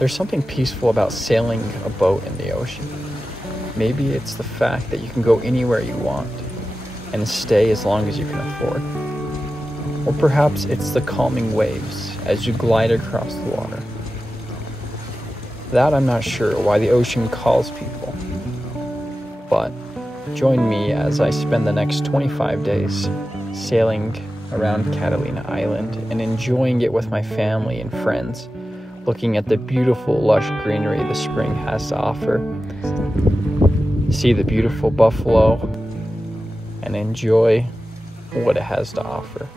There's something peaceful about sailing a boat in the ocean. Maybe it's the fact that you can go anywhere you want and stay as long as you can afford. Or perhaps it's the calming waves as you glide across the water. That I'm not sure why the ocean calls people. But join me as I spend the next 25 days sailing around Catalina Island and enjoying it with my family and friends, looking at the beautiful lush greenery the spring has to offer, see the beautiful buffalo, and enjoy what it has to offer.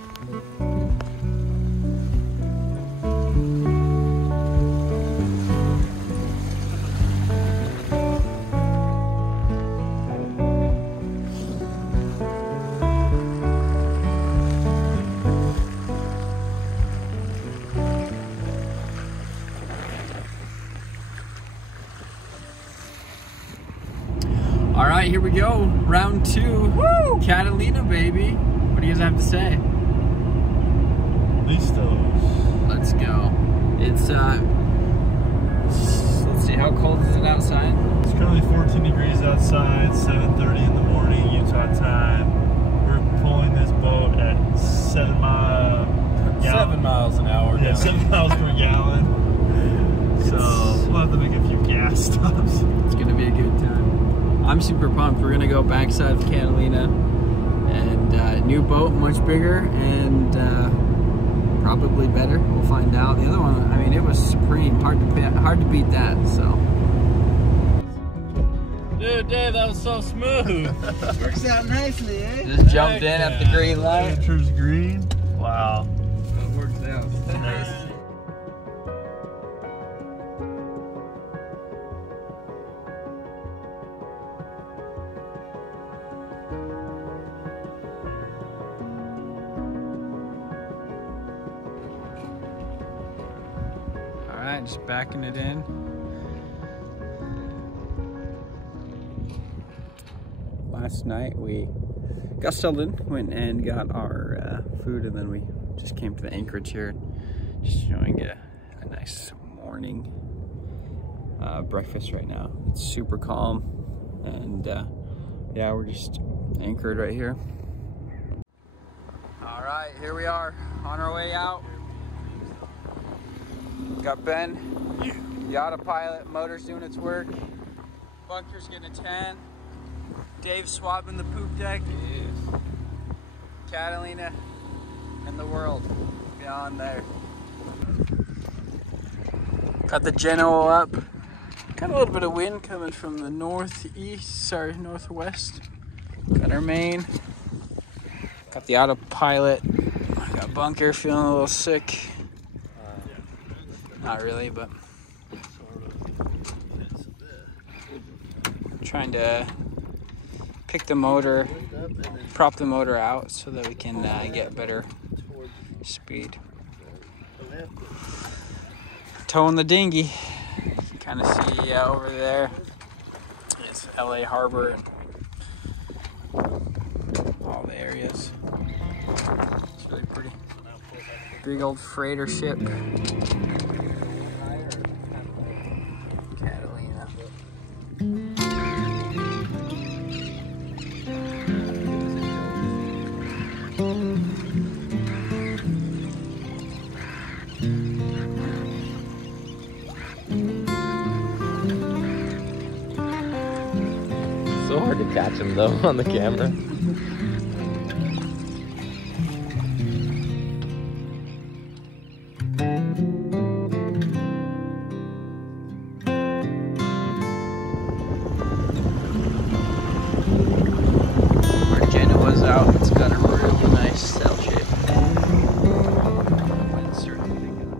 All right, here we go. Round 2. Woo! Catalina, baby. What do you guys have to say? Listos. Let's go. It's, let's see, how cold is it outside? It's currently 14 degrees outside, 7:30 in the morning, Utah time. We're pulling this boat at 7 miles per gallon. 7 miles an hour. Yeah, 7 miles per gallon. So we'll have to make a few gas stops. It's gonna be a good time. I'm super pumped. We're gonna go backside of Catalina, and new boat, much bigger and probably better. We'll find out. The other one, I mean, it was supreme. Hard to beat that. So. Dude, Dave, that was so smooth. Works out nicely, eh? Just jumped in at the green light. It turns green. Wow. It works out. Nice. Alright, just backing it in. Last night we got settled in, went and got our food, and then we just came to the anchorage here, just enjoying a nice morning breakfast right now. It's super calm, and yeah, we're just anchored right here. Alright, here we are on our way out. Got Ben, the autopilot, motor's doing its work. Bunker's getting a tan. Dave swabbing the poop deck. Yes. Catalina and the world beyond there. Got the Genoa up. Got a little bit of wind coming from the northwest. Got our main. Got the autopilot. Got Bunker feeling a little sick. Not really, but trying to pick the motor, prop the motor out so that we can get better speed. Towing the dinghy. You can kind of see over there. It's LA Harbor and all the areas. It's really pretty. Big old freighter ship. Catalina. So hard to catch him though on the camera. Our Genoa's out. It's got a really nice sail shape. Wind's starting to pick up.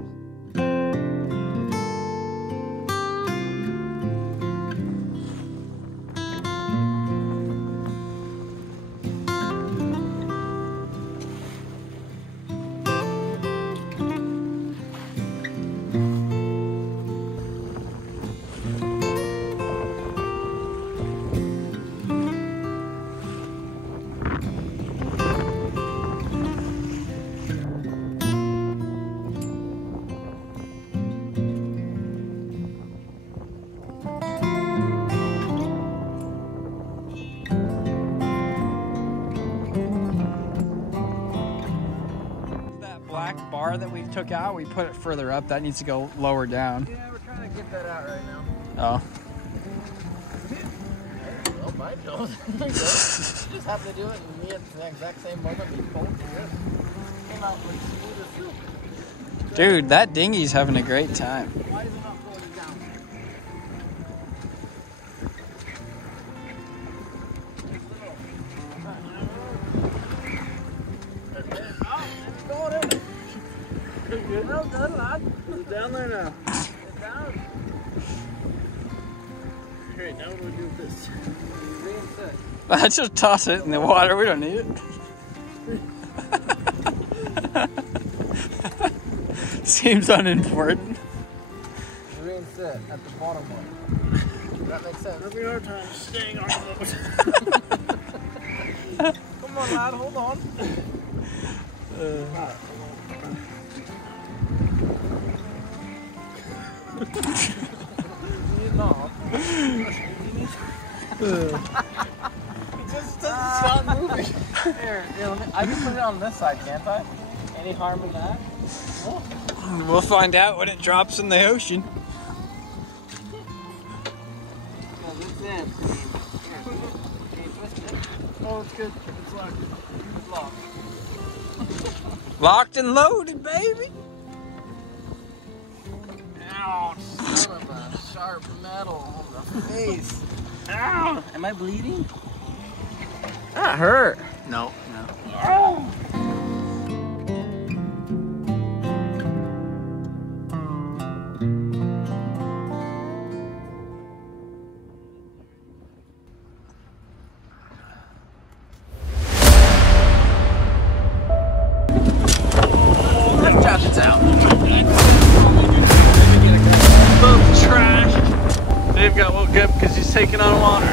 black bar that we took out, we put it further up. That needs to go lower down. Yeah, we're trying to get that out right now. Oh. Oh, mine goes. There you go. You just happen to do it, and me at the exact same moment, we pulled it. Came out like smooth as silk. Dude, that dinghy's having a great time. Why is it not pulling down? Well done, lad. Is it down there now? It's down. Alright, now what do we do with this? Reset. Let's just toss it in the water. We don't need it. Seems unimportant. Reset at the bottom one. That makes sense. It'll be our time staying on the boat. Come on, lad, hold on. He's not. It just doesn't stop moving. Here, I can put it on this side, can't I? Any harm in that? We'll find out when it drops in the ocean. Oh, it's good. It's locked. It's locked. Locked and loaded, baby. Ouch, son of a sharp metal on the face. Ow! Am I bleeding? That hurt. No, no. Oh! It's out. Boat's trash. Dave got woke up because he's taking on water.